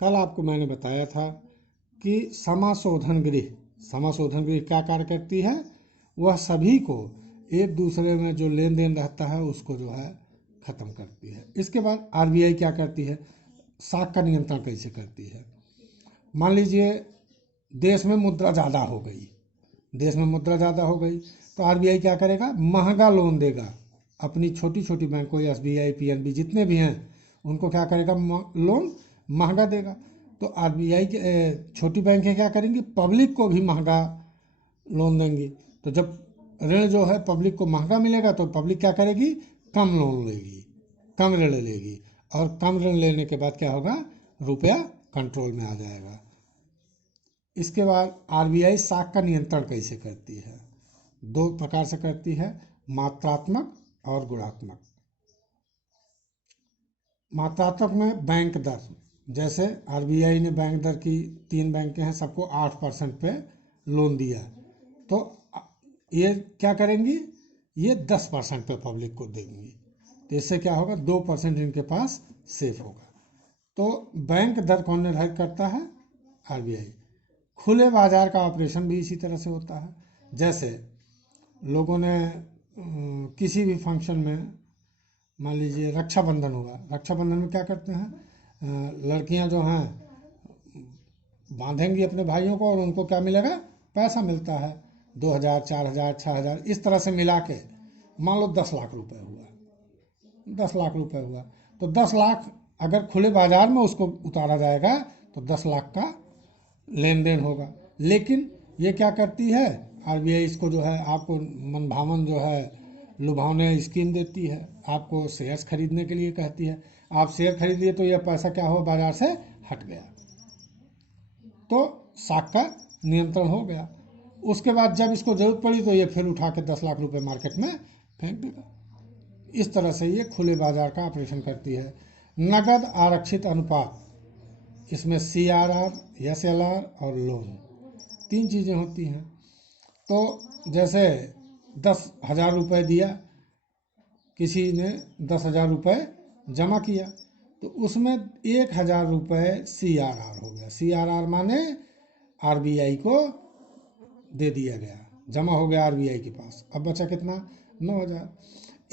कल आपको मैंने बताया था कि समाशोधन गृह क्या कार्य करती है। वह सभी को एक दूसरे में जो लेन देन रहता है उसको जो है ख़त्म करती है। इसके बाद आरबीआई क्या करती है, साख का नियंत्रण कैसे करती है। मान लीजिए देश में मुद्रा ज़्यादा हो गई, तो आरबीआई क्या करेगा, महंगा लोन देगा अपनी छोटी छोटी बैंकों, एसबीआई, पीएनबी जितने भी हैं उनको क्या करेगा, लोन महंगा देगा। तो आरबीआई के छोटी बैंकें क्या करेंगी, पब्लिक को भी महंगा लोन देंगी। तो जब ऋण जो है पब्लिक को महंगा मिलेगा तो पब्लिक क्या करेगी, कम लोन लेगी, कम ऋण लेगी, और कम ऋण लेने के बाद क्या होगा, रुपया कंट्रोल में आ जाएगा। इसके बाद आरबीआई साख का नियंत्रण कैसे करती है, दो प्रकार से करती है, मात्रात्मक और गुणात्मक। मात्रात्मक में बैंक दर, जैसे आरबीआई ने बैंक दर की 3 बैंकें हैं, सबको 8% पे लोन दिया, तो ये क्या करेंगी, ये 10% पे पब्लिक को देंगी। तो इससे क्या होगा, 2% इनके पास सेफ होगा। तो बैंक दर कौन निर्धारित करता है, आरबीआई। खुले बाजार का ऑपरेशन भी इसी तरह से होता है। जैसे लोगों ने किसी भी फंक्शन में, मान लीजिए रक्षाबंधन हुआ, रक्षाबंधन में क्या करते हैं, लड़कियां जो हैं बांधेंगी अपने भाइयों को और उनको क्या मिलेगा, पैसा मिलता है, 2,000, 4,000, 6,000, इस तरह से मिला के मान लो 10 लाख रुपए हुआ, 10 लाख रुपए हुआ। तो 10 लाख अगर खुले बाजार में उसको उतारा जाएगा तो 10 लाख का लेन देन होगा। लेकिन ये क्या करती है आरबीआई, इसको जो है आपको मनभावन जो है लुभावने स्कीम देती है, आपको शेयर्स खरीदने के लिए कहती है। आप शेयर खरीद लिए तो यह पैसा क्या हो, बाजार से हट गया, तो साख का नियंत्रण हो गया। उसके बाद जब इसको जरूरत पड़ी तो ये फिर उठा के 10 लाख रुपए मार्केट में फेंक देगा। इस तरह से ये खुले बाजार का ऑपरेशन करती है। नगद आरक्षित अनुपात, इसमें CRR, SLR और लोन, 3 चीज़ें होती हैं। तो जैसे 10,000 रुपये दिया, किसी ने 10,000 रुपये जमा किया, तो उसमें 1,000 रुपये CRR हो गया। CRR माने आरबीआई को दे दिया गया, जमा हो गया आरबीआई के पास। अब बचा कितना, 9,000।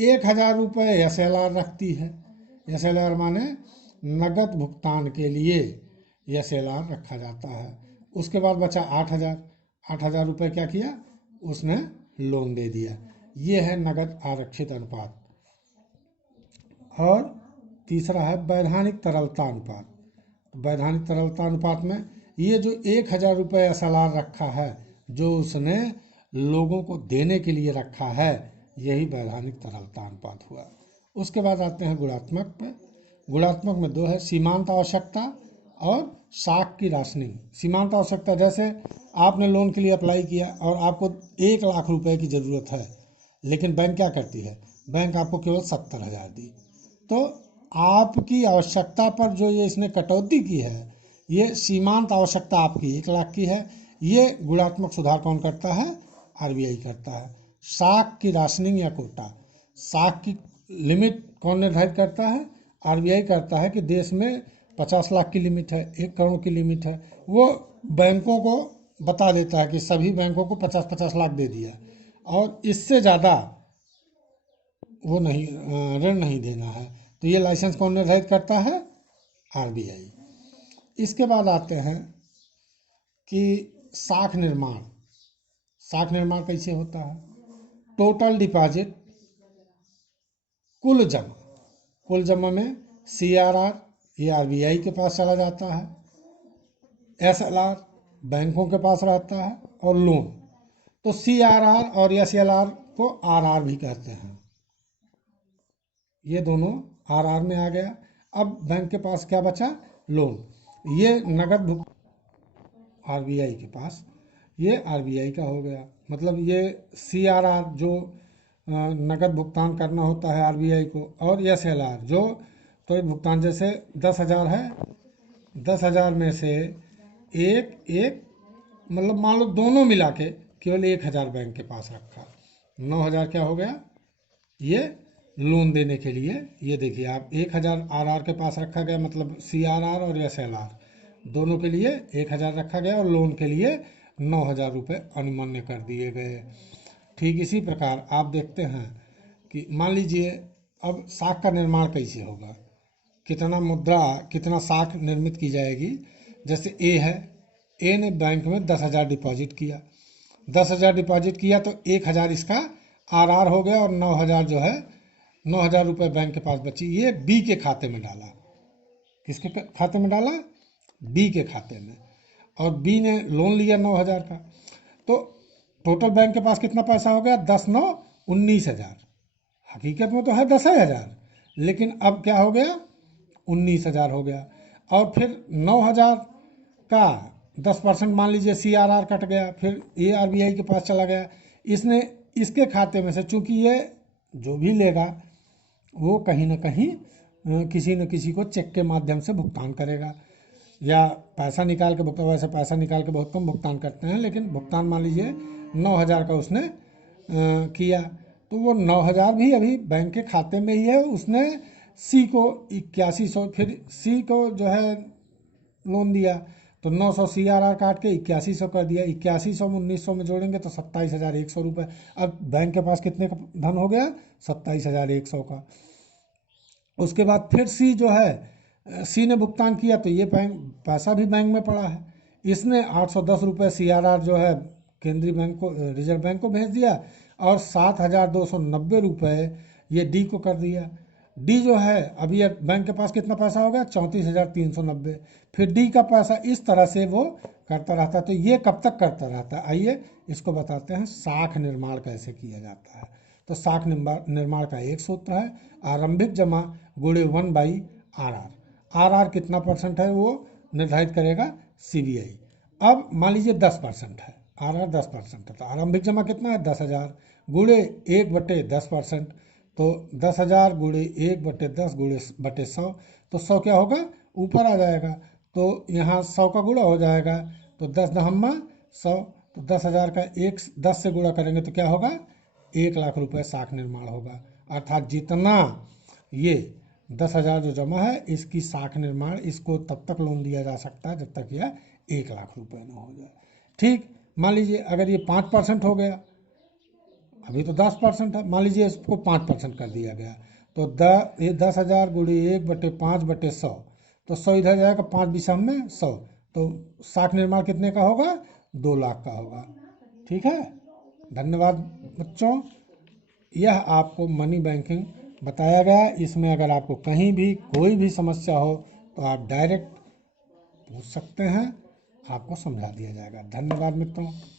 1,000 रुपये SLR रखती है। SLR माने नगद भुगतान के लिए SLR रखा जाता है। उसके बाद बचा 8,000। 8,000 रुपये क्या किया, उसने लोन दे दिया। ये है नगद आरक्षित अनुपात। और तीसरा है वैधानिक तरलता अनुपात। वैधानिक तरलता अनुपात में ये जो 1,000 रुपये SLR रखा है, जो उसने लोगों को देने के लिए रखा है, यही वैधानिक तरलता अनुपात हुआ। उसके बाद आते हैं गुणात्मक पे। गुणात्मक में 2 है, सीमांत आवश्यकता और साख की राशनिंग। सीमांत आवश्यकता, जैसे आपने लोन के लिए अप्लाई किया और आपको 1 लाख रुपए की ज़रूरत है, लेकिन बैंक क्या करती है, बैंक आपको केवल 70,000 दी, तो आपकी आवश्यकता पर जो ये इसने कटौती की है, ये सीमांत आवश्यकता आपकी 1 लाख की है। ये गुणात्मक सुधार कौन करता है, आरबीआई करता है। साख की राशनिंग या कोटा, साख की लिमिट कौन निर्धारित करता है, आरबीआई करता है कि देश में 50 लाख की लिमिट है, 1 करोड़ की लिमिट है, वो बैंकों को बता देता है कि सभी बैंकों को 50-50 लाख दे दिया, और इससे ज़्यादा वो नहीं, ऋण नहीं देना है। तो ये लाइसेंस कौन निर्धारित करता है, आरबीआई। इसके बाद आते हैं कि साख निर्माण। साख निर्माण कैसे होता है, टोटल डिपॉजिट, कुल जमा में CRR ये आरबीआई के पास चला जाता है, SLR बैंकों के पास रहता है, और लोन, तो CRR और SLR को RR भी कहते हैं। ये दोनों RR में आ गया। अब बैंक के पास क्या बचा, लोन। ये नगद आरबीआई के पास, ये आरबीआई का हो गया। मतलब ये CRR जो नगद भुगतान करना होता है आरबीआई को, और SLR जो त्वरित भुगतान, जैसे 10,000 है, 10,000 में से एक मतलब मान लो दोनों मिला के केवल 1,000 बैंक के पास रखा, 9,000 क्या हो गया, ये लोन देने के लिए। ये देखिए आप, 1,000 RR के पास रखा गया, मतलब CRR और SLR, दोनों के लिए 1000 रखा गया और लोन के लिए 9000 रुपये अनुमान्य कर दिए गए। ठीक इसी प्रकार आप देखते हैं कि मान लीजिए अब साख का निर्माण कैसे होगा, कितना मुद्रा, कितना साख निर्मित की जाएगी। जैसे ए है, ए ने बैंक में 10,000 डिपॉजिट किया, 10,000 डिपॉजिट किया तो 1,000 इसका आर हो गया और 9,000 जो है 9,000 रुपये बैंक के पास बची। ये बी के खाते में डाला। किसके खाते में डाला? बी के खाते में। और बी ने लोन लिया 9,000 का, तो टोटल बैंक के पास कितना पैसा हो गया? 10 9 19,000। हकीकत में तो है 10,000, लेकिन अब क्या हो गया? 19,000 हो गया। और फिर 9,000 का 10% मान लीजिए CRR कट गया, फिर ये RBI के पास चला गया। इसने इसके खाते में से, चूंकि ये जो भी लेगा वो कहीं ना कहीं किसी न किसी को चेक के माध्यम से भुगतान करेगा या पैसा निकाल के भुगतान। वैसे पैसा निकाल के बहुत कम भुगतान करते हैं, लेकिन भुगतान मान लीजिए 9,000 का उसने किया, तो वो 9,000 भी अभी बैंक के खाते में ही है। उसने सी को 8100, फिर सी को जो है लोन दिया तो 900 CRR काट के 8100 कर दिया। 8100 में 1900 में जोड़ेंगे तो 27,100 रुपये। अब बैंक के पास कितने का धन हो गया? 27,100 का। उसके बाद फिर सी जो है, सी ने भुगतान किया तो ये बैंक पैसा भी बैंक में पड़ा है। इसने 810 रुपये CRR जो है केंद्रीय बैंक को, रिजर्व बैंक को भेज दिया और 7,290 रुपये ये डी को कर दिया। डी जो है अभी ये बैंक के पास कितना पैसा हो गया? 34,390। फिर डी का पैसा इस तरह से वो करता रहता है। तो ये कब तक करता रहता है? आइए इसको बताते हैं साख निर्माण कैसे किया जाता है। तो साख निर्माण का एक सूत्र है, आरंभिक जमा गुणे 1/RR। RR कितना परसेंट है वो निर्धारित करेगा CBI। अब मान लीजिए 10% है, RR 10% है, तो आरंभिक जमा कितना है? 10,000 गुणे 1/10%। तो 10,000 गुणे 1/10 गुणे बटे 100, तो 100 क्या होगा? ऊपर आ जाएगा। तो यहाँ 100 का गुणा हो जाएगा, तो 10 दहम्मा 100, तो 10,000 का 10 से गुणा करेंगे तो क्या होगा? 1,00,000 रुपये साख निर्माण होगा। अर्थात जितना ये 10,000 जो जमा है इसकी साख निर्माण, इसको तब तक लोन दिया जा सकता है जब तक यह 1,00,000 रुपये न हो जाए। ठीक, मान लीजिए अगर ये 5% हो गया, अभी तो 10% है, मान लीजिए इसको 5% कर दिया गया, तो 10,000 गुणे 1/5/100, तो 100 इधर जाएगा, 5 बिसम में 100, तो साख निर्माण कितने का होगा? 2,00,000 का होगा। ठीक है, धन्यवाद बच्चों। यह आपको मनी बैंकिंग बताया गया। इसमें अगर आपको कहीं भी कोई भी समस्या हो तो आप डायरेक्ट पूछ सकते हैं, आपको समझा दिया जाएगा। धन्यवाद मित्रों।